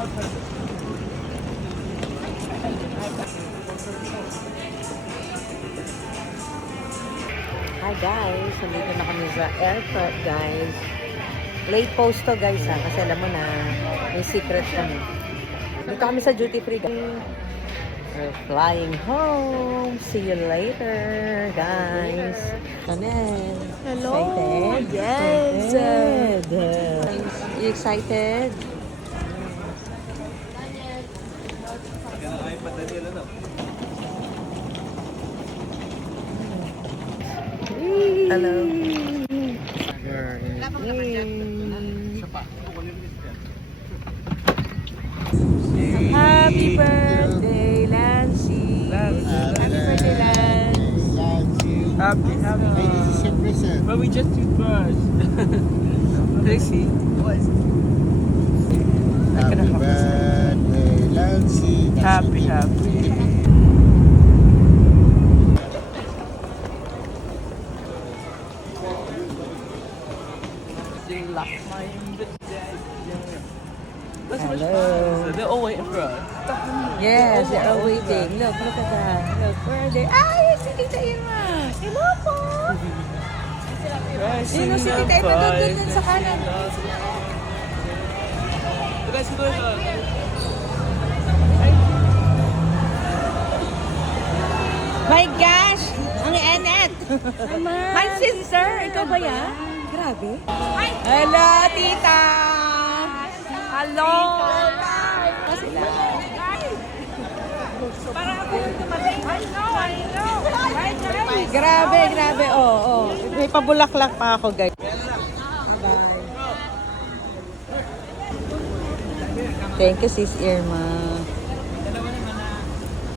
Hi guys, nandito na kami sa airport guys. Late post to guys ha, kasi alam mo na may secret kami. Dito kami sa duty free guys. We're flying home. See you later guys. Tanen. Hello. Excited? Yes. Excited. You excited? Hello. Happy birthday, Lancy. Happy birthday, Lance. Happy. Hey, this is your present. But we just did first. Tracy. Happy birthday, Lancy. Happy. They lock my invitation. Hello. They're all waiting for us. Yes, they're all waiting. Look at that. Look, where are they? Ay, si Tita Irma. Hello po. Sino si Tita Irma? Doon sa kanan. Let's go. My gosh! Ang enet! My sister! Ikaw ba yan? Grabe. Hello, tita! Hello! Para ako yung tumating. I know. Grabe. Oh. May pabulaklak pa ako, guys. Thank you, Sis Irma.